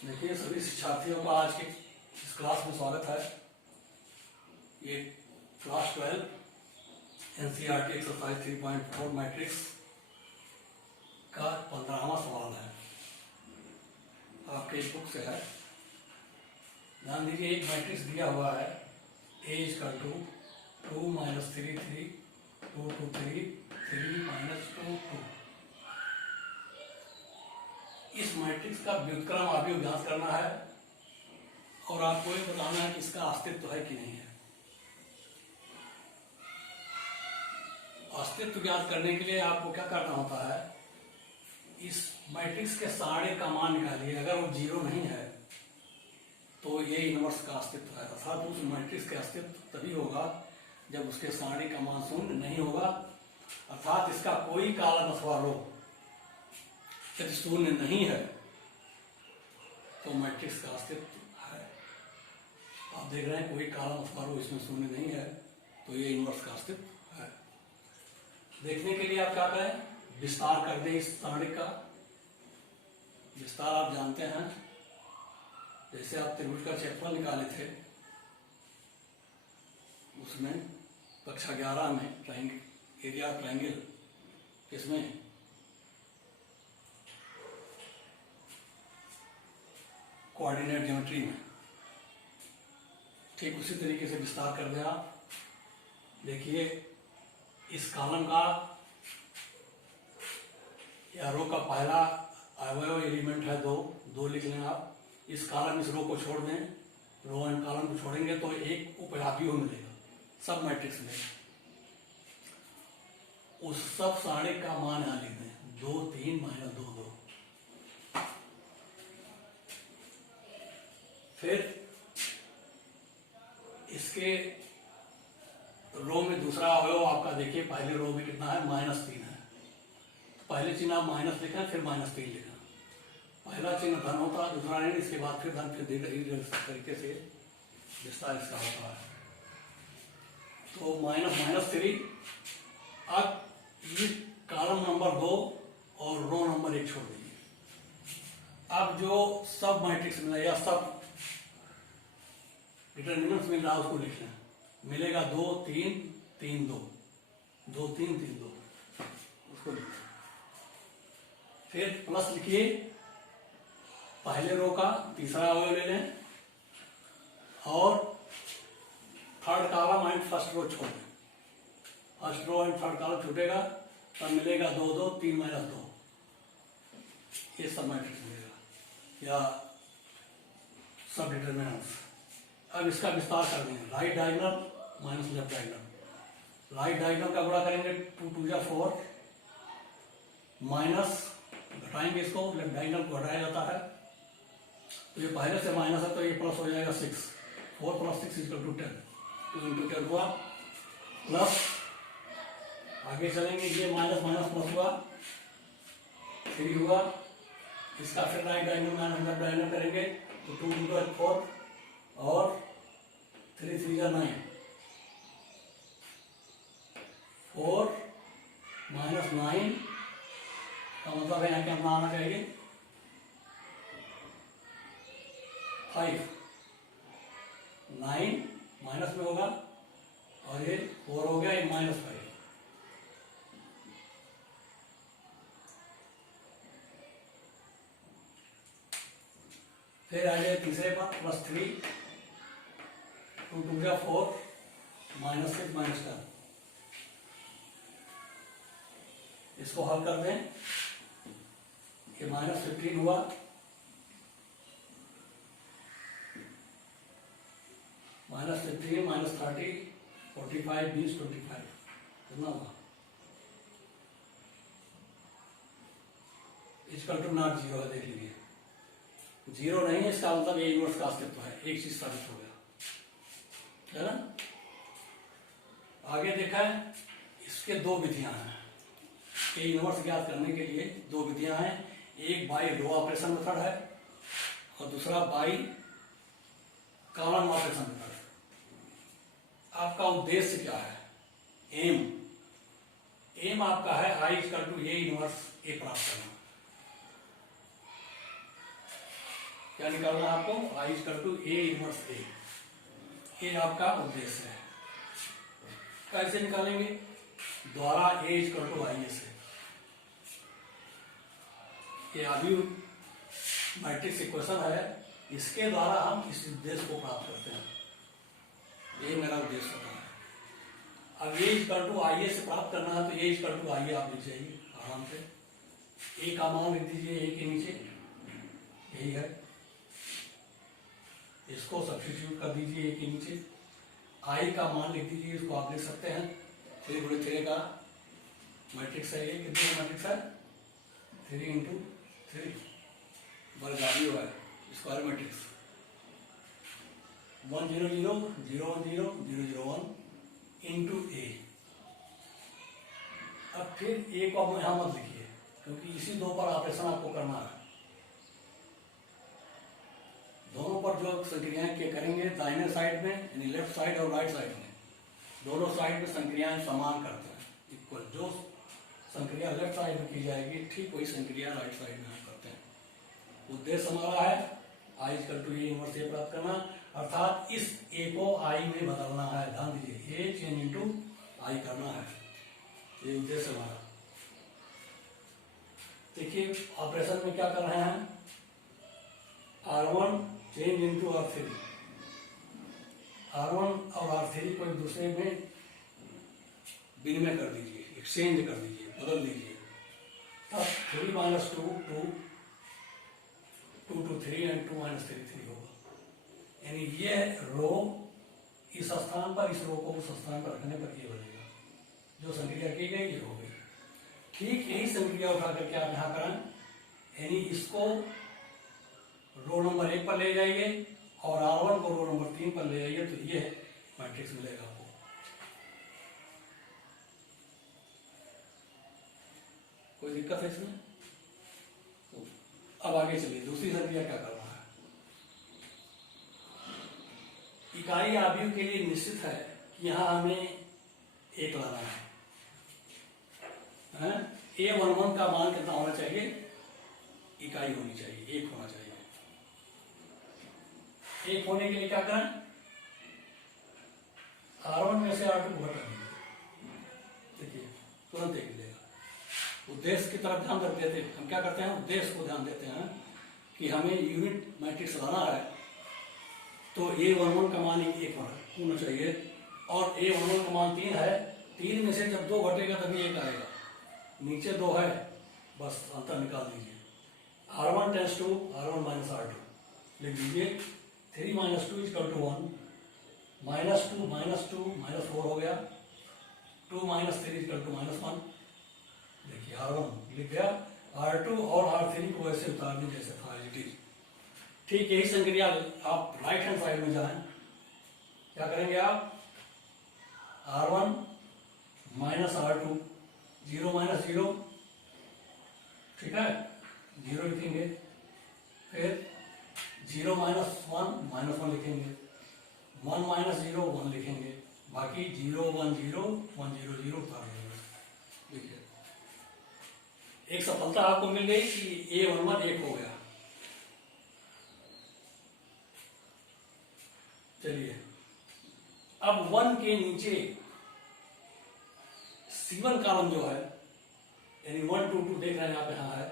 देखिए सभी शिक्षार्थियों का आज के इस क्लास में स्वागत है। ये क्लास 12 एनसीईआरटी एक्सरसाइज 3.4 मैट्रिक्स का 15वां सवाल है, आपके इस बुक से है। ध्यान दीजिए, एक मैट्रिक्स दिया हुआ है A इक्वल टू 2 - 3 3 2 2 3 3 - 2 2। इस मैट्रिक्स का व्युत्क्रम अवयव ज्ञात करना है और आपको ये बताना है कि इसका अस्तित्व है कि नहीं है। अस्तित्व ज्ञात करने के लिए आपको क्या करना होता है, इस मैट्रिक्स के सारे का मान निकालिए। अगर वो 0 नहीं है तो ये इनवर्स का अस्तित्व है, अर्थात उस मैट्रिक्स के अस्तित्व तभी होगा जब उसके सारे का मान 0 नहीं होगा, अर्थात इसका कोई कॉलम अथवा रो यदि 0 नहीं है तो मैट्रिक्स का अस्तित्व है। आप देख रहे हैं कोई कॉलम अथवा रो इसमें 0 नहीं है तो ये इनवर्स का अस्तित्व है। देखने के लिए आप क्या करें, विस्तार कर दें इस सारणिक का। विस्तार आप जानते हैं, जैसे आप त्रिभुज का क्षेत्रफल निकाले थे उसमें कक्षा 11 में एरिया ट्रायंगल इसमें कोऑर्डिनेट ज्योमेट्री में, ठीक उसी तरीके से विस्तार कर दें आप। देखिए इस कॉलम का या रो का पहला अवयव एलिमेंट है 2 लिख लें आप। इस कॉलम इस रो को छोड़ दें, रो एंड कॉलम को छोड़ेंगे तो एक उपअवयव मिलेगा सब मैट्रिक्स में। उस सब सारे का मान यहां लिख दें 2 3 - 2 2। फिर इसके रो में दूसरा अवयव आपका देखिए, पहले रो में कितना है, -3 है। पहले चिन्ह आप माइनस लिखा, फिर -3 लिखा। पहला चिन्ह धन होता है, दूसरा नहीं, इसके बाद फिर धन, फिर धीरे तरीके से विस्तार इसका होता है। तो -3। अब ये कॉलम नंबर 2 और रो नंबर 1 छोड़ दीजिए। अब जो सब मैट्रिक्स मिला या सब डिटर्मिनेंट्स मिल रहा है उसको लिख लें। मिलेगा 2 3 3 2 2 3 3 2, उसको लिख लें। फिर प्लस लिखिए, पहले रो का तीसरा अवयव ले लें और third column and first row छोड़ दें। First row and third column छूटेगा, तब मिलेगा 2 2 3 - 2। ये सब मैट्रिक्स मिलेगा या सब डिटर्मिनेंट्स। अब इसका विस्तार कर देंगे, right diagonal minus left diagonal. Right diagonal का गुणा करेंगे 2 2 जा 4, माइनस घटाएंगे इसको, लेफ्ट डायगोनल को हटाया जाता है तो ये पहले से माइनस है तो ये प्लस हो जाएगा 6। 4 + 6 = 10। 2 × 10 हुआ, प्लस आगे चलेंगे, ये माइनस माइनस प्लस हुआ, 3 हुआ। इसका फिर right diagonal minus left diagonal करेंगे तो 2 × 4 और 3 3 जा 9, 4 - 9 का मतलब है यहाँ क्या आना चाहिए 5। 9 माइनस में होगा और ये 4 हो गया, ये -5। फिर आ जाए तीसरे पर, +3 2 2 जा 4 -6 -10। इसको हल कर दें, ये -15 हुआ, -15 -30 45 20 25 कितना हुआ, इक्वल टू नॉट 0 है। देख लीजिए 0 नहीं है, इसका मतलब ये इनवर्स का अस्तित्व है। एक चीज साबित हो गया है ना। आगे देखा है, इसके 2 विधियां हैं। ये इनवर्स ज्ञात करने के लिए 2 विधियां हैं। एक बाई रो ऑपरेशन मेथड है और दूसरा बाई कॉलम ऑपरेशन मेथड है। आपका उद्देश्य क्या है, एम आपका है I = A इनवर्स A प्राप्त करना। क्या निकालना है आपको? I equal to A inverse ए। ये आपका उद्देश्य है। कैसे निकालेंगे? द्वारा ए इक्वल टू आई से। ये अभी मैट्रिक्स इक्वेशन है, इसके द्वारा हम इस उद्देश्य को प्राप्त करते हैं। ये मेरा उद्देश्य होता है। अब ये इक्वल टू आई से प्राप्त करना है, तो ये इक्वल टू आई आप लिख जाइए आराम से। ए का मान लिख दीजिए ए के नीचे, यही है। इसको सब्स्टिट्यूट कर दीजिए ए के नीचे। आई का मान लिख दीजिए, इसको आप लिख सकते हैं 3 गुणे 3 का मैट्रिक्स है। ये कितने का मैट्रिक्स है? 3 इंटू 3 वर्गाकार है, स्क्वायर मैट्रिक्स। 1 0 0 0 1 0 0 0 1 इंटू ए। अब फिर ए को आप यहां मत लिखिए, क्योंकि इसी दो पर ऑपरेशन आपको करना है। दोनों पर जो संक्रियाएं के करेंगे, दाहिने साइड में यानी लेफ्ट साइड और राइट साइड में, दोनों साइड में संक्रियाएं समान करते हैं, इक्वल। जो संक्रिया लेफ्ट साइड में की जाएगी, ठीक वही संक्रिया राइट साइड में हम करते हैं। उद्देश्य हमारा है I equal to A inverse ए प्राप्त करना, अर्थात इस ए को आई में बदलना है। ध्यान दीजिए, ए चेंज इंटू आई करना है, ये उद्देश्य हमारा। देखिए ऑपरेशन में क्या कर रहे हैं, R1 change into R3। R1 और R3 को एक दूसरे में विनिमय कर दीजिए, एक्सचेंज कर दीजिए, बदल दीजिए। तब 3 माइनस 2 2 2 2 3 एंड 2 माइनस 3 3 होगा। यानी ये रो इस स्थान पर, इस रो को उस स्थान पर रखने पर ये बनेगा। जो संक्रिया की गई ये हो गई। ठीक यही संक्रिया उठा करके आप यहां करें, यानी इसको रो नंबर 1 पर ले जाइए और R1 को रो नंबर 3 पर ले जाइए, तो ये मैट्रिक्स मिलेगा आपको। कोई दिक्कत है इसमें? अब आगे चलिए, दूसरी संक्रिया क्या करना है। इकाई आव्यूह के लिए निश्चित है कि यहां हमें 1 लाना है। A11 का मान कितना होना चाहिए? इकाई होनी चाहिए, 1 होना चाहिए। 1 होने के लिए क्या करें? R1 में से R2 को घटा दीजिए, देखिए तुरंत 1 मिलेगा। उद्देश्य की तरफ ध्यान रख देते हैं। हम क्या करते हैं, उद्देश्य को ध्यान देते हैं कि हमें यूनिट मैट्रिक्स लाना है, तो A11 का मान 1 होना चाहिए, और A11 का मान 3 है। 3 में से जब 2 घटेगा तभी 1 आएगा। नीचे 2 है, बस अंतर निकाल दीजिए। R1 tense to R1 minus R2 लिख दीजिए। 3 minus 2 equal to 1, minus 2 minus 4 हो गया। 2 माइनस 3 इक्वल टू माइनस 1। देखिए R1 लिख गया, R2 और R3 को ऐसे उतारने जैसे था इट इज। ठीक यही संक्रिया आप राइट हैंड साइड में जाएं, क्या करेंगे आप? R1 माइनस R2, 0 माइनस 0, ठीक है, 0 लिखेंगे। फिर 0 माइनस 1 लिखेंगे। 1 माइनस 0 1 लिखेंगे। बाकी 0 1 0 1 0 0 उतार देंगे। देखिए एक सफलता आपको मिल गई कि A11 1 हो गया। चलिए अब 1 के नीचे C1 कॉलम जो है, यानी 1 2 2 देख रहे हैं आप, यहां है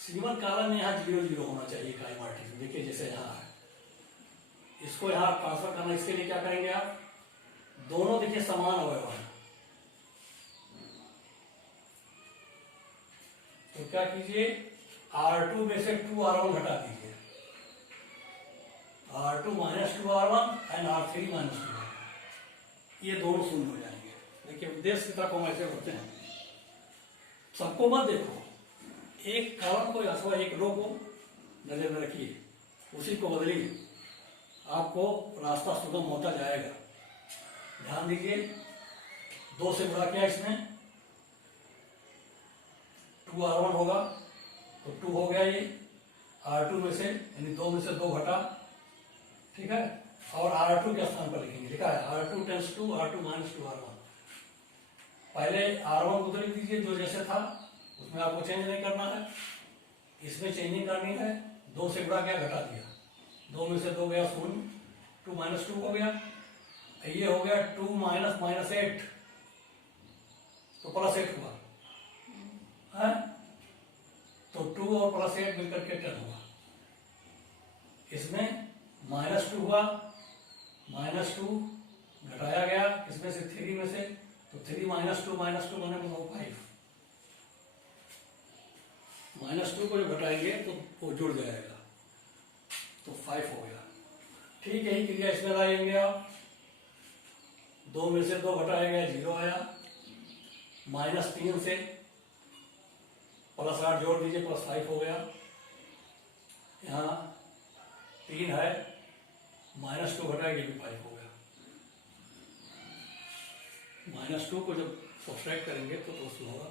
C1 कॉलम में, यहाँ 0 0 होना चाहिए इकाई मैट्रिक्स। देखिए जैसे यहाँ है, इसको यहाँ ट्रांसफर करना। इसके लिए क्या करेंगे आप? दोनों देखिए समान अवयव है, तो क्या कीजिए, R2 में से 2 R1 घटा दीजिए। R2 minus 2 R1 and R3 minus 2 R1, ये दोनों शून्य हो जाएंगे। देखिए उद्देश्य की तरफ हम ऐसे करते हैं। सबको मत देखो, एक कॉलम को अथवा एक रो को नजर में रखिए, उसी को बदलिए, आपको रास्ता सुगम होता जाएगा। ध्यान दीजिए, 2 से गुणा किया इसमें, 2 R1 होगा तो 2 हो गया ये। R2 में से यानी 2 में से 2 घटा, ठीक है, और R2 के स्थान पर लिखेंगे, लिखा है R2 tense to R2 minus 2 R1। पहले R1 को तो लिख दीजिए जो जैसे था, उसमें आपको चेंज नहीं करना है, इसमें चेंजिंग करनी है। 2 से गुणा किया, घटा दिया, 2 में से 2 गया शून्य, 2 माइनस 2 हो गया, ये हो गया 2 माइनस माइनस 8 तो प्लस 8 हुआ है, तो 2 और प्लस 8 मिलकर के 10 हुआ। इसमें माइनस 2 हुआ, माइनस 2 घटाया गया इसमें से 3 में से, तो 3 माइनस 2 बने 5, माइनस 2 को जो घटाएंगे तो वो जुड़ जाएगा, तो 5 हो गया। ठीक है, क्रिया इसमें लाएंगे आप, 2 में से 2 घटाया गया 0 आया, माइनस 3 से प्लस 8 जोड़ दीजिए प्लस 5 हो गया, यहाँ 3 है, माइनस 2 घटाएंगे भी 5 हो गया। माइनस 2 को जब सब्ट्रैक्ट करेंगे तो उसमें होगा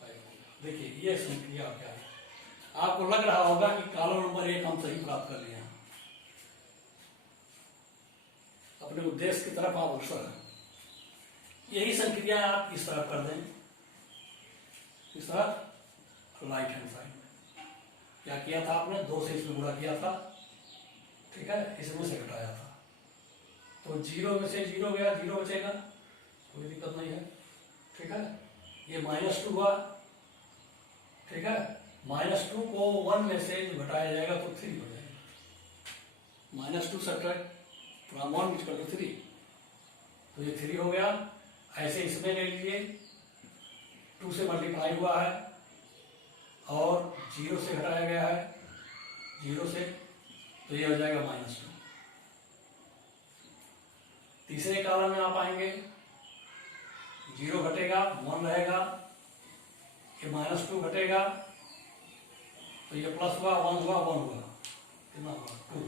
5 होगा। देखिए ये संक्रिया क्या है, आपको लग रहा होगा कि कॉलम नंबर 1 हम सही प्राप्त कर लिए हैं, अपने उद्देश्य की तरफ आप अग्रसर हैं। यही संक्रिया आप इस तरफ कर दें, इस तरफ राइट हैंड साइड में क्या किया था आपने, 2 से इसमें गुणा किया था, ठीक है, इसमें से घटाया था, तो 0 में से 0 गया, 0 बचेगा, कोई दिक्कत नहीं है, ठीक है। ये माइनस 2 हुआ, ठीक है, माइनस 2 को 1 में से घटाया जाएगा तो 3 हो जाएगा, minus 2 subtract from 1 equal to 3, तो ये 3 हो गया। ऐसे इसमें ले लीजिए, 2 से मल्टीप्लाई हुआ है और 0 से घटाया गया है, 0 से, तो ये हो जाएगा माइनस 2। तीसरे कॉलम में आप आएंगे, 0 घटेगा 1 रहेगा, ये माइनस 2 घटेगा तो ये प्लस हुआ, 1 हुआ, 1 हुआ, कितना हुआ 2,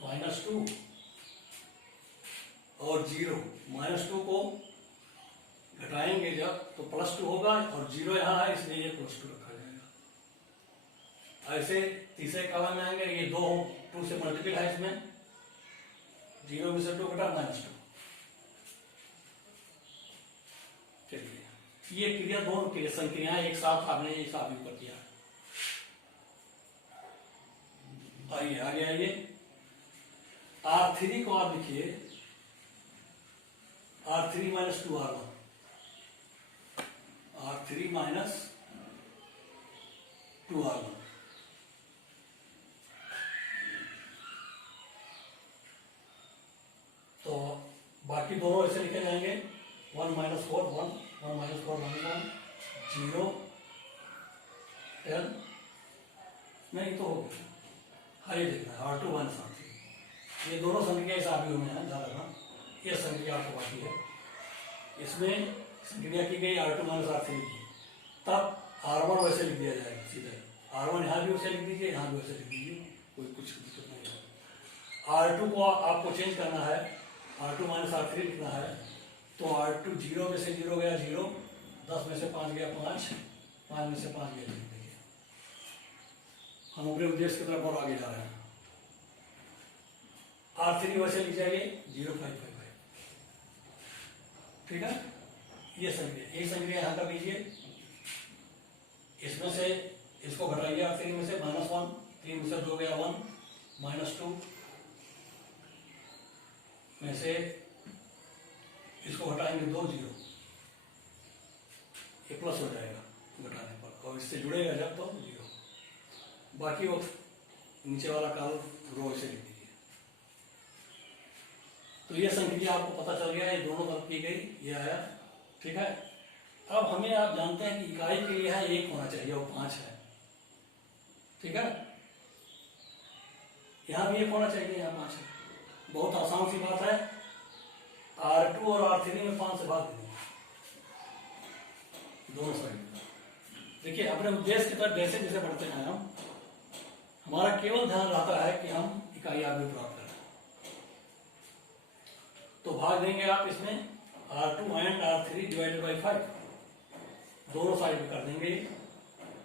माइनस 2 और 0, माइनस 2 को घटाएंगे जब तो प्लस 2 होगा और 0 यहाँ है इसलिए ये प्लस 2 रखा जाएगा। ऐसे तीसरे कॉलम में आएंगे, ये 2 से मल्टीपल है, इसमें 0 में से 2 घटा माइनस 2। चलिए ये क्रिया, दोनों क्रिया संक्रियाएं एक साथ आपने एक साथ ऊपर किया। आइए आगे आइए, R3 को आप लिखिए R3 minus 2R1, R3 minus 2R1, तो बाकी दोनों ऐसे लिखे जाएंगे, 1 माइनस 4 1, 1 माइनस 4 1 0 10, नहीं तो हो गया, हाँ ये देखना है R2 माइनस R3, ये दोनों संख्या इस आगे में है, ध्यान रखना, ये संख्या आपको बाकी है, इसमें संख्या की गई R2 माइनस R3 की, तब R1 वैसे लिख दिया जाएगा सीधे, R1 यहाँ भी वैसे लिख दीजिए, यहाँ भी वैसे लिख दीजिए, कोई कुछ दिक्कत नहीं है। R2 को आपको चेंज करना है, R2 माइनस R3 लिखना है, तो R2 0 में से 0 गया 0, 10 में से 5 गया 5, 5 में से 5 गया 0। देखिए हम अपने उद्देश्य की तरफ और आगे जा रहे हैं। R3 वैसे लिख जाइए 0555, ठीक है, ये संक्रिया यहाँ कर लीजिए, इसमें से इसको घटाइए R3 में से, -1, 3 में से 2 गया 1, -2 में से इसको घटाएंगे 2 0, ये प्लस हो जाएगा घटाने पर, और इससे जुड़ेगा जब तो 0, बाकी वो नीचे वाला कॉलम रो से लिख दीजिए। तो ये संक्रिया आपको पता चल गया, ये दोनों तरफ की गई, ये आया, ठीक है। अब हमें आप जानते हैं कि इकाई के लिए है 1 होना चाहिए और 5 है, ठीक है, यहाँ भी 1 होना चाहिए, यहाँ 5 है, बहुत आसान सी बात है। R2 और R3 में 5 से भाग देंगे दोनों साइड। देखिए अपने उद्देश्य की तरफ जैसे जैसे बढ़ते हैं हम, हमारा केवल ध्यान रहता है कि हम इकाई आगे प्राप्त करें, तो भाग देंगे आप इसमें R2 and R3 divided by 5, दोनों साइड में कर देंगे।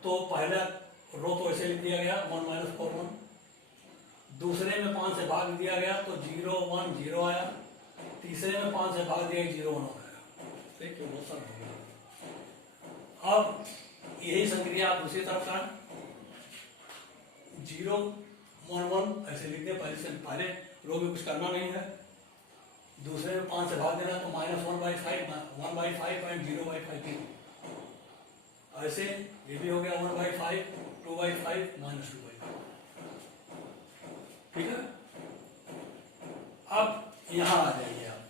तो पहला रो तो ऐसे लिख दिया गया 1 माइनस 4 1, दूसरे में 5 से भाग दिया गया तो 0 1 0 आया, तीसरे में 5 से भाग दिया 0 1 हो गया, ठीक है, वो सब हो गया। अब यही संक्रिया आप दूसरी तरफ का 0 1 1 ऐसे लिख दे, पहले रो में कुछ करना नहीं है, दूसरे में 5 से भाग देना तो -1/5 1/5 ऐसे ये भी हो गया 1/5 2/5 -2/5। ठीक है, अब यहां आ जाइए आप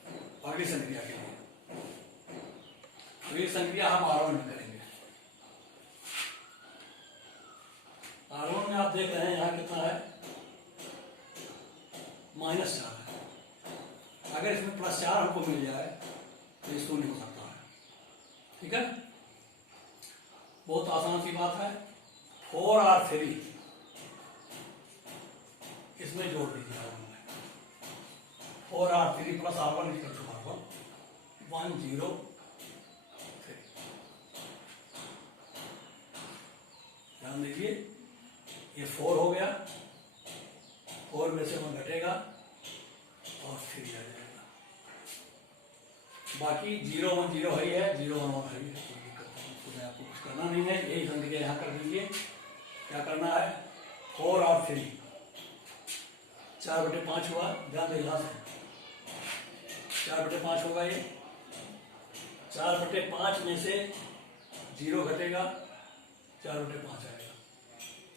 अगली संक्रिया के लिए। अगली संक्रिया हम R1 में करेंगे। R1 में आप देख रहे हैं यहाँ कितना है, -4 है। अगर इसमें +4 हमको मिल जाए तो ये शून्य हो सकता है। ठीक है, बहुत आसान सी बात है। 4R3 इसमें जोड़ दीजिए R1 में। 4R3 + R1 = R1 103। ध्यान दीजिए, ये 4 हो गया, 4 में से 1 घटेगा और 3 आ जाएगा। बाकी 0 1 0 है, 0 1 1 है, कोई दिक्कत नहीं, उसमें आपको कुछ करना नहीं है। यही संक्रिया यहाँ कर दीजिए। क्या करना है, 4R3 4/5 हुआ, ध्यान दे यहाँ से 4/5 होगा। ये 4/5 में से 0 घटेगा, 4/5 आएगा।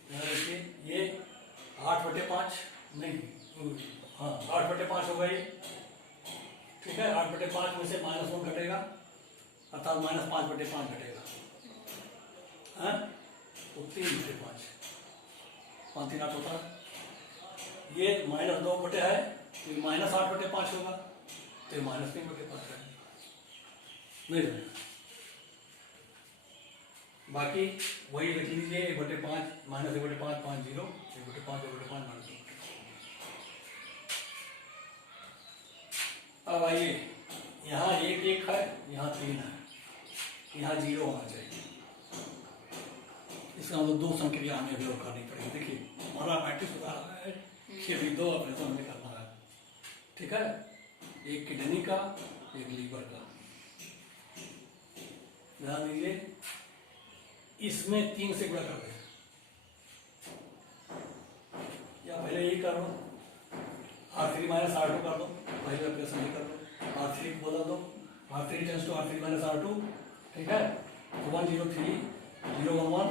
ध्यान रखिए, ये 8/5 नहीं, हाँ 8/5 होगा ये। ठीक है, 8/5 में से -1 घटेगा, अर्थात -5/5 घटेगा, है तो 3/5 5 3 8 होता है। ये -2 है, तो -8/5 होगा, तो ये -3/5 है। नहीं, बाकी वही लिख लीजिए 1/5 -1/5 5 0 1/5 1/5 -2। अब आइए, यहाँ 1 1 है, यहाँ 3 है, यहाँ 0 होना चाहिए। इसका मतलब 2 संक्रिया हमें अभी और करनी पड़ेगी। देखिए हमारा मैट्रिक्स बता रहा है कि अभी 2 ऑपरेशन हमें करना है। ठीक है, एक किडनी का, एक लीवर का। ध्यान दीजिए, इसमें 3 से गुणा कर दे, या पहले ये कर लो, R3 - R2 कर दो, पहले ऑपरेशन ये कर दो, R3 को बोला दो, R3 → R3 - R2। ठीक है, 1 0 3 0 1 1।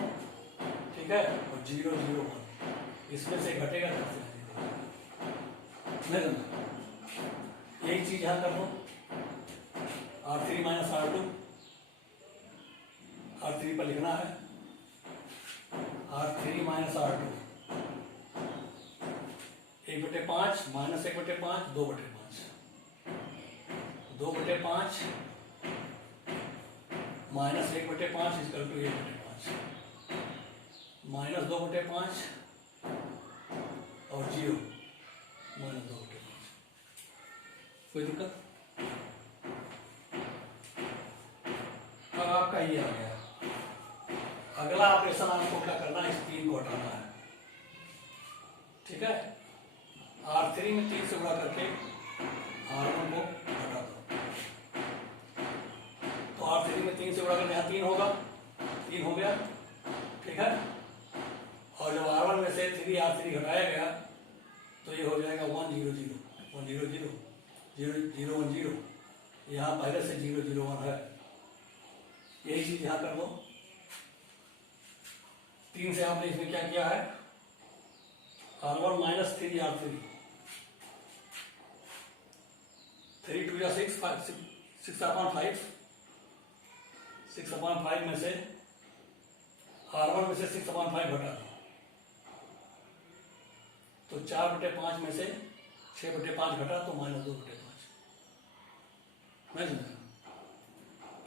ठीक है, और 0 0 1, इसमें से घटेगा नहीं समझना। यही चीज यहां कर दो, R3 - R2, R3 पर लिखना है R3 - R2 1/5 -1/5 2/5 2/5 -1/5 = 1/5 -2/5 और 0 -2/5। कोई दिक्कत? अब आपका ये आ गया। अगला ऑपरेशन आपको क्या करना है, इस 3 को हटाना है। ठीक है, R3 में 3 से गुणा करके R1 को हटा दो, तो R3 में 3 से गुणा करके यहाँ 3 होगा, 3 हो गया। ठीक है, और जब R1 में से 3R3 घटाया गया तो ये हो जाएगा 1 0 0 1 0 0 0 0 1 0। यहाँ पहले से 0 0 1 है, यही चीज यहाँ कर दो। 3 से आपने इसमें क्या किया है, R1 - 3R3 3 2 6 6/5 6/5 में से R1 में से 6/5 घटा दो, तो 4/5 में से 6/5 घटा तो -2/5। मैं समझा?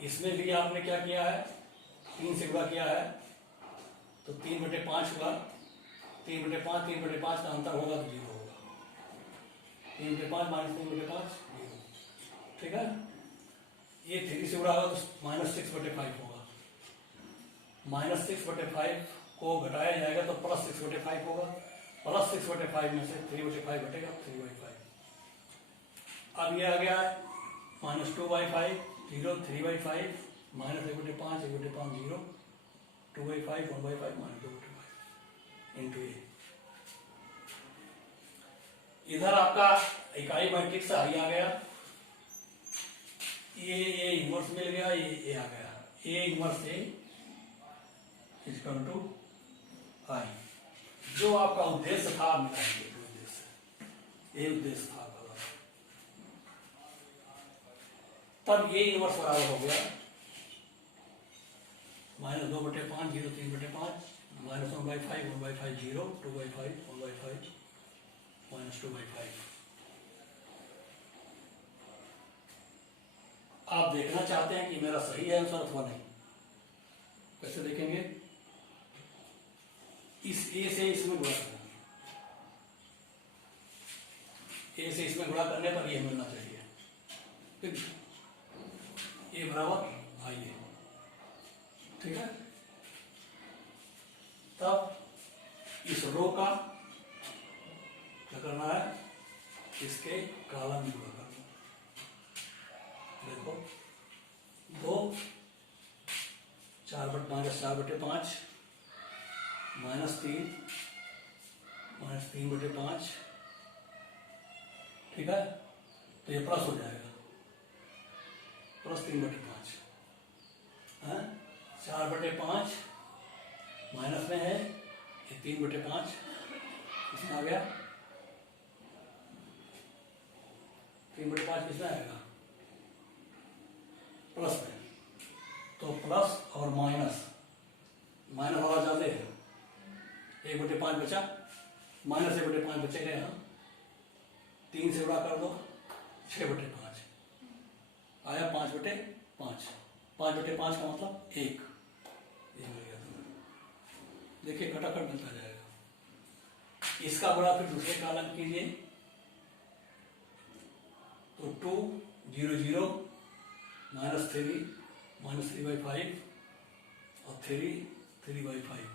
इसमें भी आपने क्या किया है, 3 से गुणा किया है, तो 3/5 हुआ, 3/5 3/5 का अंतर होगा तो 0 होगा, 3/5 - 3/5 0। ठीक है, ये 3 से गुणा होगा तो -6/5 होगा, -6/5 को घटाया जाएगा तो +6/5 होगा, +6/5 में से 3/5 घटेगा 3/5। अब ये आ गया -2/5 0 3/5 -1/5 1/5 0 2/5 1/5 माइनस 2/5 इंटू ए। इधर आपका इकाई मैट्रिक्स आई आ गया, ए इनवर्स मिल गया, ये आ गया, A inverse A equal to I. जो आपका उद्देश्य था मिलाइए, उद्देश्य ये उद्देश्य था आपका, तब ये इनवर्स बराबर हो गया -2/5 0 3/5 -1/5 1/5 0 2/5 1/5 -2/5। आप देखना चाहते हैं कि मेरा सही है आंसर अथवा नहीं, कैसे देखेंगे? इस ए से इसमें गुणा करेंगे, ए से इसमें गुणा करने पर ये मिलना चाहिए, ठीक है? ए बराबर आई है, ठीक है? तब इस रो का क्या करना है, इसके कॉलम में गुणा करना। देखो 2 4/5 -3/5, ठीक है? तो ये प्लस हो जाएगा, +3/5 है, 4/5 माइनस में है, ये 3/5 इसमें आ गया, 3/5 किसमें आएगा, प्लस में। तो प्लस और माइनस वाला ज्यादा है, 1/5 बचा, -1/5 बचेगा यहाँ, 3 से गुणा कर दो 6/5 आया, 5/5 5/5 का मतलब 1, ये मिल गया तुम्हें। देखिए कटाकट मिलता जाएगा। इसका गुणा फिर दूसरे कॉलम कीजिए, तो 2 0 0 -3 -3/5 और 3 3/5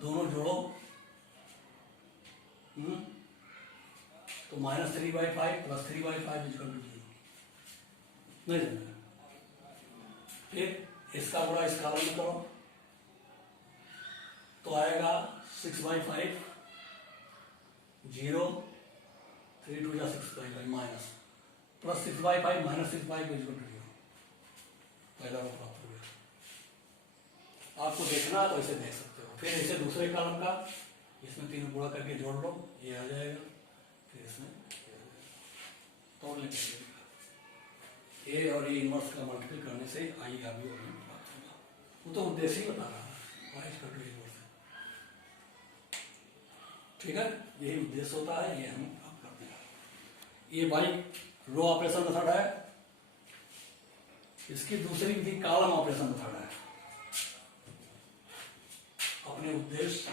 दोनों जोड़ो, तो -3/5 + 3/5 = 0, नहीं समझा? फिर इसका गुणा इस कॉलम में करो, तो आएगा 6/5 0 3 2 जा 6/5 माइनस +6/5 -6/5 = 0, पहला रो प्राप्त हो गया। आपको देखना है तो ऐसे देख सकते हो। फिर ऐसे दूसरे कॉलम का इसमें 3 गुणा करके जोड़ लो, ये आ जाएगा, फिर इसमें तोड़ लेंगे, ए और ए इनवर्स का मल्टीपल करने से आई का भी प्राप्त होगा। वो तो उद्देश्य ही बता रहा है, ठीक है? यही उद्देश्य होता है, ये हम प्राप्त करते हैं। ये भाई रो ऑपरेशन मेथड है, इसकी दूसरी विधि कॉलम ऑपरेशन मेथड है। अपने उद्देश्य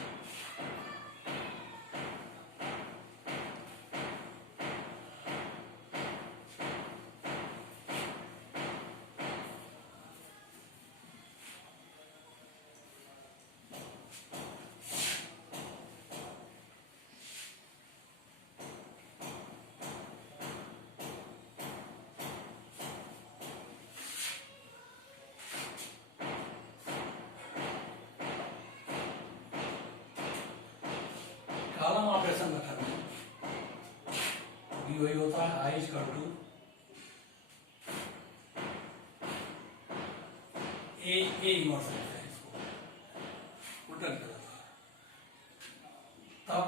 कॉलम ऑपरेशन में करना भी वही होता है, I equal to A inverse रहता है, इसको उल्टा किया जाता है। तब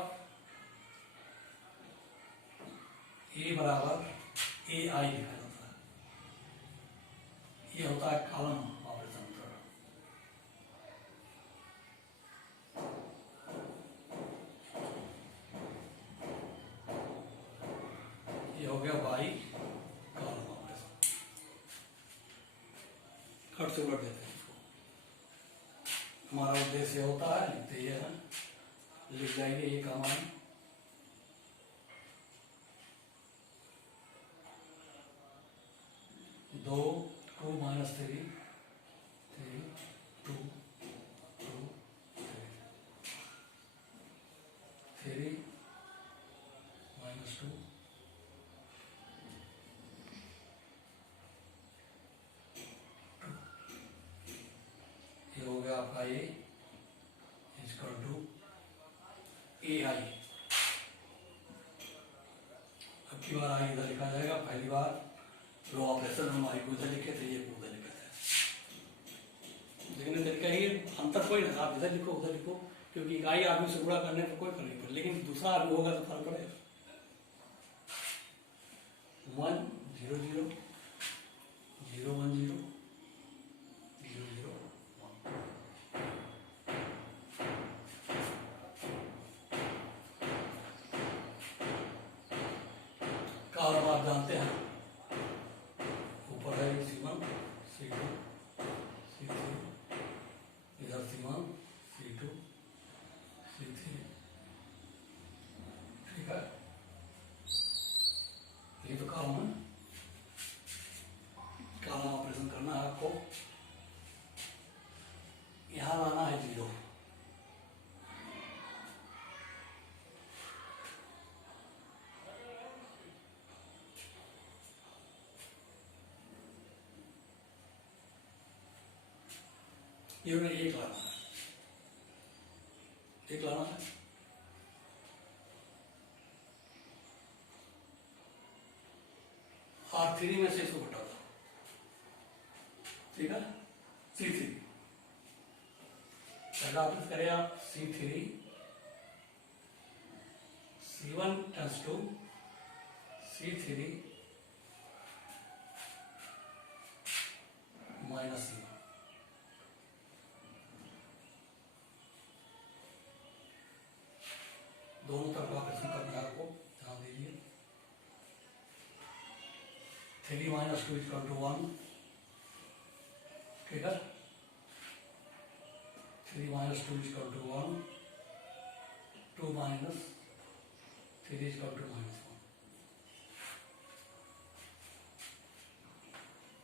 ए बराबर ए आई लिखा जाता है, ये होता है कॉलम ऑपरेशन मेथड। ये हो गया बाई कॉलम ऑपरेशन, कट से उलट देते हैं इसको। हमारा उद्देश्य होता है, लिखते ये है, लिख जाएंगे ये का मान 2 2 -3 3 2 2 3 -2 ये हो गया आपका ए इक्वल टू ए आई। अब की बार आई इधर लिखा जाएगा, पहली बार रो ऑपरेशन हम आई को इधर लिखे थे, ये को उधर लिखे थे। देखने तरीका ही अंतर कोई ना, आप इधर लिखो उधर लिखो, क्योंकि इकाई आदमी से गुणा करने पर कोई फर्क नहीं पड़ेगा, लेकिन दूसरा आदमी होगा तो फर्क पड़ेगा। 1 0 0 0 1 0 0 0 1। कॉलम आप जानते हैं, ऊपर है C1 C2 C3, इधर C1 C2 C3, ठीक है। ये तो कॉलम है, कॉलम ऑपरेशन करना है आपको। यहां लाना है 0, ये उन्हें 1 लाना है, 1 लाना है। R3 में से इसको घटा दो, ठीक है। C3 पहला ऑपरेशन करें आप, C3 C1 tense to C3 minus C1, दोनों तरफ ऑपरेशन करना है आपको, ध्यान दीजिए। 3 माइनस 2 इक्वल टू 1, ठीक है। 3 minus 2 equal to 1, 2 minus 3 equal to -1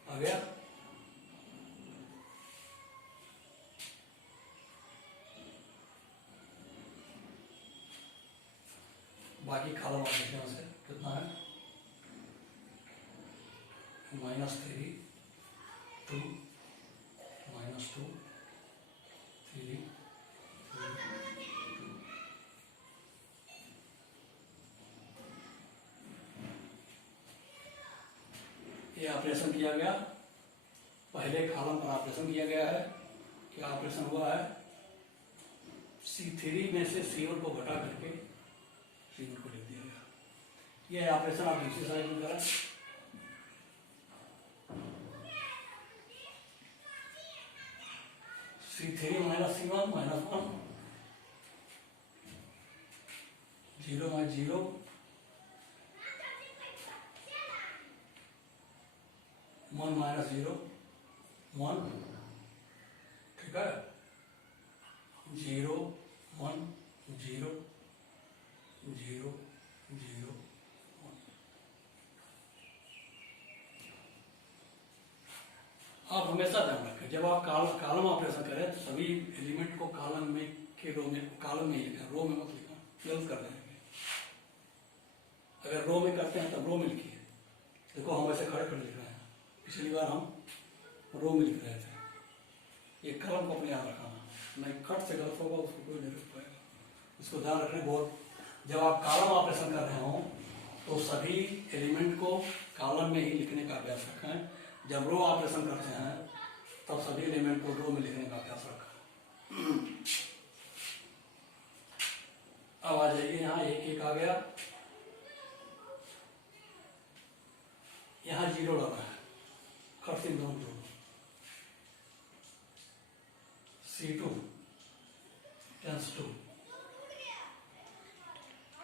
आ गया। बाकी कॉलम ऑपरेशन से कितना है, -3 2 -2 3 2। ये ऑपरेशन किया गया, पहले कॉलम पर ऑपरेशन किया गया है। क्या ऑपरेशन हुआ है, C3 में से C1 को घटा करके C1 को लिख दिया गया। ये ऑपरेशन आप दूसरी साइड में करें, C3 minus C1 -1, 0 minus 0 1 minus 0 1, ठीक है। 0 1 0 0 0 1। आप हमेशा ध्यान रखें, जब आप कॉलम ऑपरेशन करें तो सभी एलिमेंट को कॉलम में के रो में, कॉलम में ही लिखना, रो में मत लिखना, गलत कर देंगे। अगर रो में करते हैं तब रो में लिखिए। देखो हम ऐसे खड़े खड़े लिख रहे हैं, पिछली बार हम रो में लिख रहे थे। ये कलम को अपने यहाँ रखना, नहीं कट से गलत होगा उसको कोई नहीं रख पाएगा, इसको ध्यान रखने बहुत। जब आप कॉलम ऑपरेशन कर रहे हो तो सभी एलिमेंट को कॉलम में ही लिखने का अभ्यास रखें। जब रो ऑपरेशन करते हैं तब सभी एलिमेंट को रो में लिखने का अभ्यास रखें। अब आ जाइए यहाँ, 1 1 आ गया, यहाँ 0 डाला है, खट से दोनों जोड़ो। C2 टेंस टू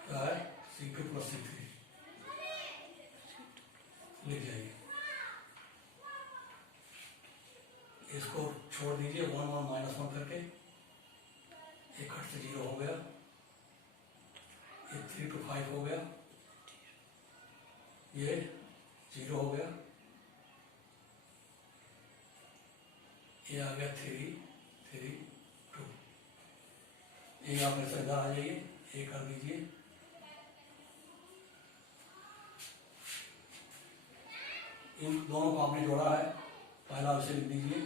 क्या है, C2 प्लस C3 लिख जाइए। इसको छोड़ दीजिए, 1 1 -1 करके, एक खट से 0 हो गया, ये 3 to 5 हो गया, ये 0 हो गया, ये आ गया 3 3 2। ये आप ऐसे इधर आ जाइए, ये कर दीजिए। इन दोनों को आपने जोड़ा है, पहला उसे लिख दीजिए।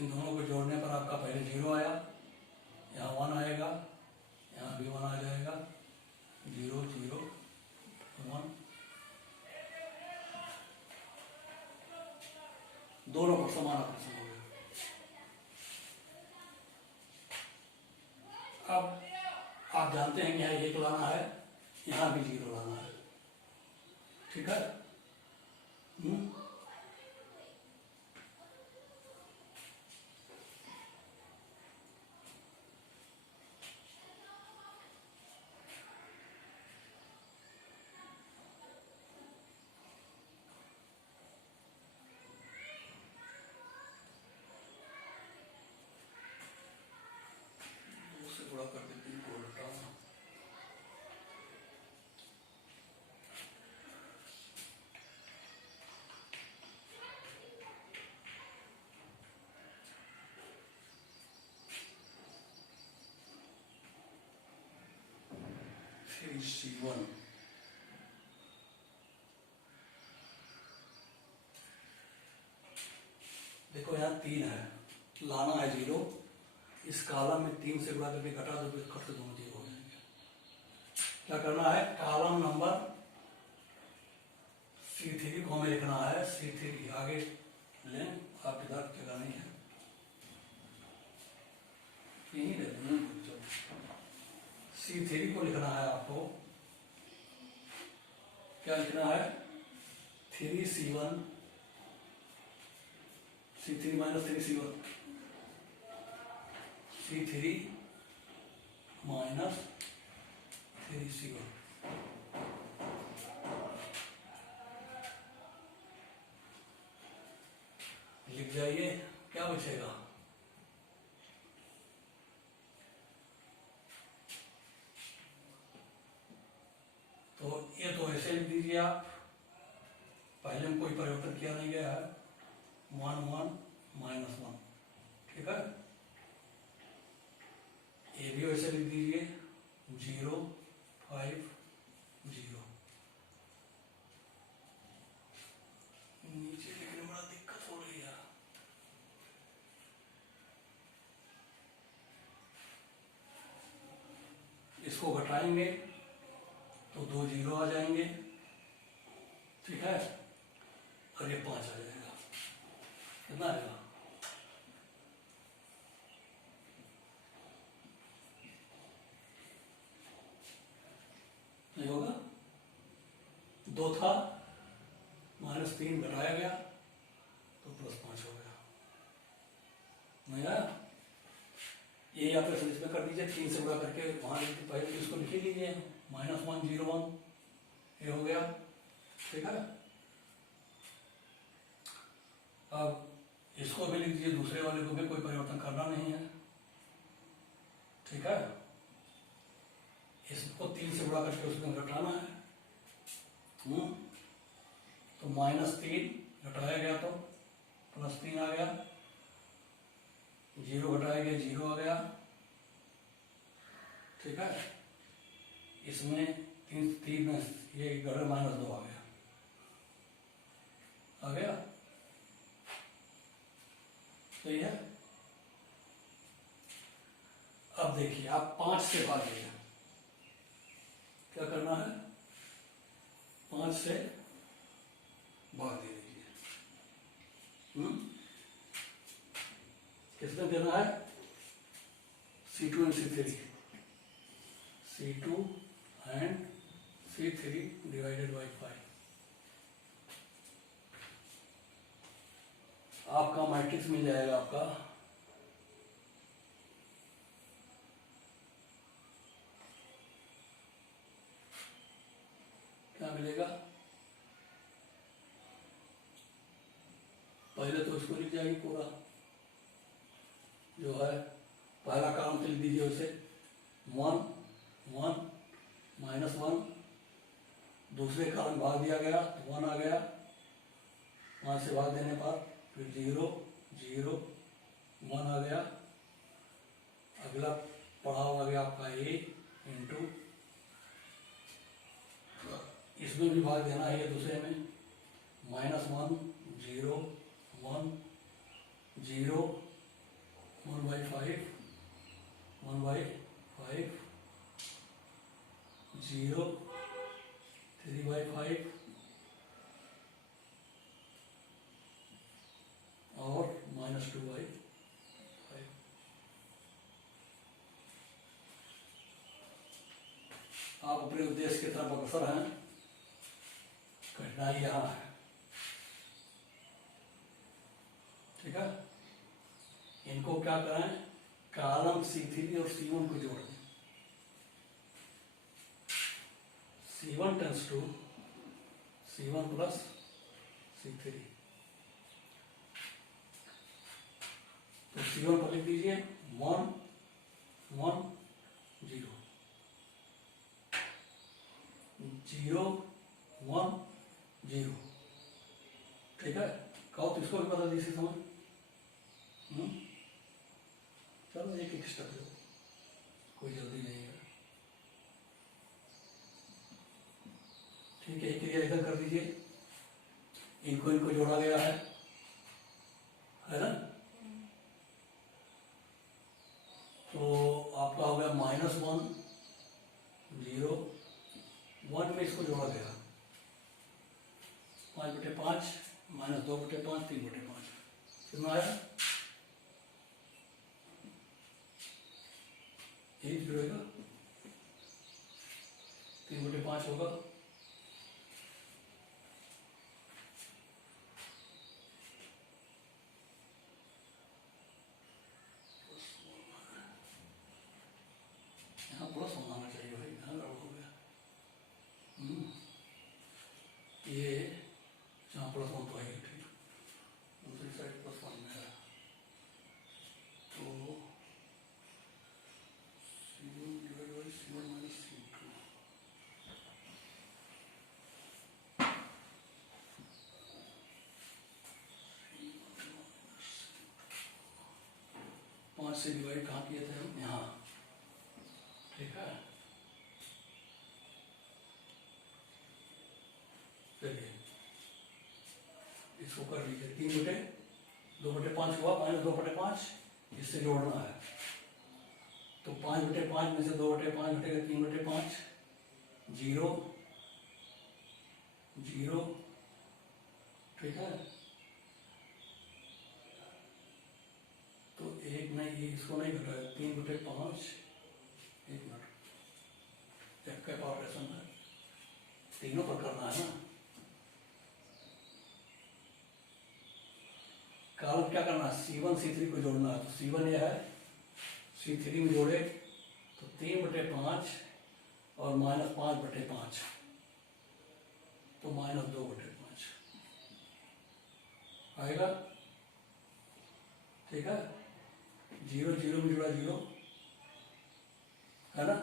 इन दोनों को जोड़ने पर आपका पहले 0 आया, यहाँ 1 आएगा, यहाँ भी 1 आ जाएगा, 0 0 1, दोनों पर समान ऑपरेशन हो गया। अब आप जानते हैं कि यहाँ 1 लाना है, यहाँ भी 0 लाना है, ठीक है। कर देते हैं, कोड हटाओ। फिर C1 देखो यहाँ 3 है, लाना है 0, इस कॉलम में 3 से गुणा करके घटा दो, कट से दोनों 0 हो जाएंगे। क्या करना है, कॉलम नंबर C3 को हमें लिखना है, C3 आगे लें, आप इधर जगह नहीं है, यही ले लें। C3 को लिखना है आपको, क्या लिखना है, 3C1, C3 minus 3C1, C3 minus 3C1, लिख जाइए, क्या बचेगा, तो ये तो ऐसे लिख दीजिए आप, पहले में कोई परिवर्तन किया नहीं गया है, 1 1 माइनस 1, ठीक है। ये भी वैसे लिख दीजिए, 0 5 0, नीचे लिखने में बड़ा दिक्कत हो रही है। इसको घटाएंगे तो 2 0 आ जाएंगे, ठीक है, और ये 5 आ जाएगा, कितना आएगा, नहीं होगा, 2 था, -3 घटाया गया तो +5 हो गया, नहीं आया। ये ऑपरेशन इसमें कर दीजिए, 3 से गुणा करके वहां पहले इसको लिख ही लीजिए, -1 0 1, ये हो गया, ठीक है। अब इसको भी लिख दीजिए, दूसरे वाले को भी कोई परिवर्तन करना नहीं है, ठीक है। इसको 3 से गुणा करके उसमें घटाना है, तो -3 घटाया गया तो +3 आ गया, 0 घटाया गया 0 आ गया, ठीक है। इसमें 3 में ये घटा -2 आ गया, आ गया, सही है। अब देखिए आप 5 से भाग दीजिए, क्या करना है, 5 से भाग दे दीजिए, किसने देना है, C2 and C3, C2 and C3 divided by 5, आपका मैट्रिक्स मिल जाएगा, आपका क्या मिलेगा, पहले तो इसको लिख जाएगी पूरा, जो है पहला काम तो लिख दीजिए उसे, 1 1 -1, दूसरे काम भाग दिया गया तो 1 आ गया, 5 से भाग देने पर फिर 0 0 1 आ गया, अगला पढ़ाव आ गया आपका A इंटू, इसमें भी भाग देना है, दूसरे में -1 0 1 0 1/5, 0, 3/5 और -2/5। आप अपने उद्देश्य की तरफ अग्रसर हैं। कठिनाई यहाँ है, ठीक है। इनको क्या करें, कॉलम C3 और C1 को जोड़ दें। C1 tense to C1 plus C3, तो C1 पर लिख दीजिए 1 1 0 0 1 0, ठीक है। कहो तो इसको भी बदल दीजिए समझ। चलो एक एक स्टेप लो, कोई जल्दी नहीं है, ठीक है। एक क्रिया इधर कर दीजिए, इनको इनको जोड़ा गया है ना। तो आपका हो गया -1 0 1 में इसको जोड़ा गया 5/5 -2/5 3/5, कितना आया, यही जुड़ेगा, 3/5 होगा। यहाँ प्लस होना चाहिए भाई, यहाँ गड़बड़ हो गया। ये जहाँ प्लस वन तो आएगी, ठीक, दूसरी साइड +1 में है, तो C1 / C1 - C2, पाँच से डिवाइड कहाँ किए थे हम, यहाँ, ठीक है। चलिए इसको कर लीजिए, 3/2/5 हुआ, -2/5, इससे जोड़ना है, तो 5/5 में से 2/5 घटेगा 3/5, 0 0, ठीक है। तो एक नहीं, इसको नहीं घटाया, 3/5, एक मिनट, एक का ऑपरेशन है, तीनों पर करना है ना। कॉलम क्या करना है, C1 C3 को जोड़ना है, तो C1 ये है, C3 में जोड़े तो 3/5 और -5/5, तो -2/5 आएगा, ठीक है। 0 0 में जुड़ा 0 है ना,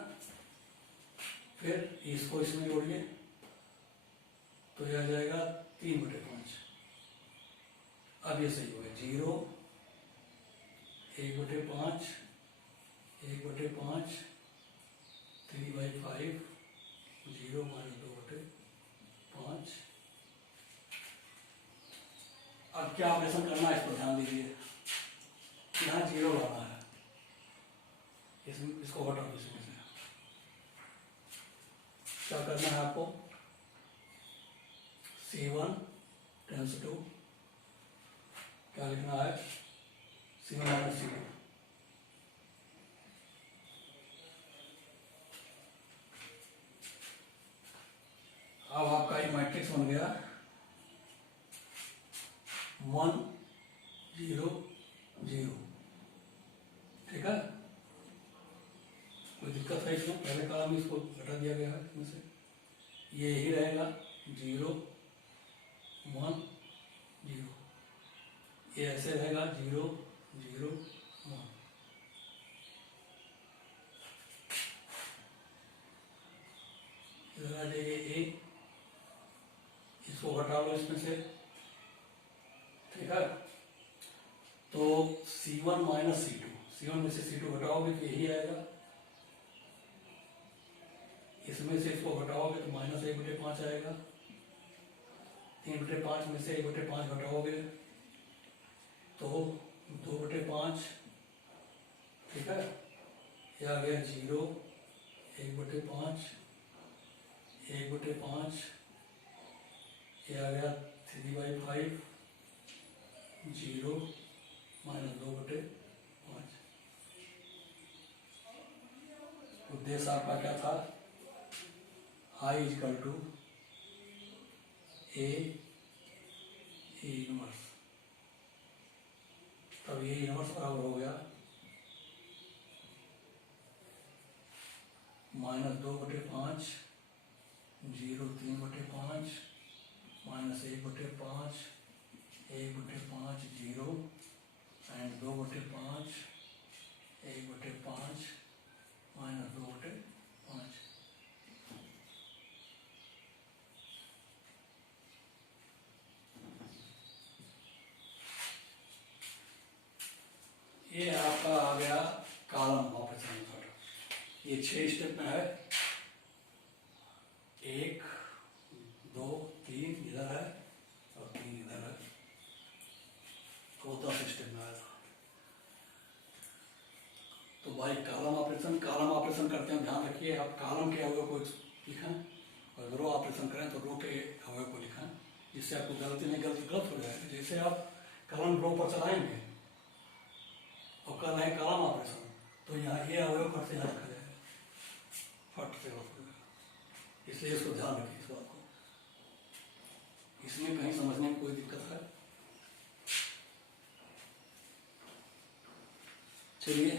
फिर इसको इसमें जोड़िए तो यह आ जाएगा 3/5। अब ये सही हो गया, 0 1/5 1/5 3/5 0 -2/5। अब क्या ऑपरेशन करना है, इस पर ध्यान दीजिए, यहाँ 0 लाना है, इसको हटा दो, इसमें से क्या करना है आपको, C1 टेंस टू क्या लिखना है, C1 - C2, अब आपका एक मैट्रिक्स बन गया 1 0 0, ठीक है। कोई दिक्कत है इसमें, पहले कॉलम में इसको घटा दिया गया है, इसमें से ये ही रहेगा 0 1 0, ये ऐसे रहेगा 0 0 1, इधर आ जाइए A, इसको घटा लो इसमें से, ठीक है। तो C1 - C2, C1 में से C2 घटाओगे तो यही आएगा, इसमें से इसको घटाओगे तो -1/5 आएगा, 3/5 में से 1/5 घटाओगे तो 2/5, ठीक है। यह आ गया 0, 1/5, 1/5, यह आ गया 3/5, 0 माइनस 2/5। उद्देश्य आपका क्या था? I equal to A inverse. तब ये इनवर्स बराबर हो गया -2/5, 0 3/5, माइनस 1/5, 1/5 0 एंड 2/5, 1/5 माइनस 2/5। ये आपका आ गया कॉलम ऑपरेशन मेथड। ये 6 स्टेप में है, 1 2 3 इधर है और 3 इधर है, तो 10 स्टेप में आएगा। तो भाई कॉलम ऑपरेशन करते हैं, ध्यान रखिए आप कॉलम के अवयव को लिखें और रो ऑपरेशन करें तो रो के अवयव को लिखें, जिससे आपको गलत हो जाएगा। जैसे आप कॉलम रो पर चलाएंगे और कर रहे हैं कॉलम ऑपरेशन, तो यहाँ ये अवयव फट से यहाँ रखा जाएगा, फट से हो जाएगा। इसलिए इसको ध्यान रखिए इस बात को। इसमें कहीं समझने में कोई दिक्कत है? चलिए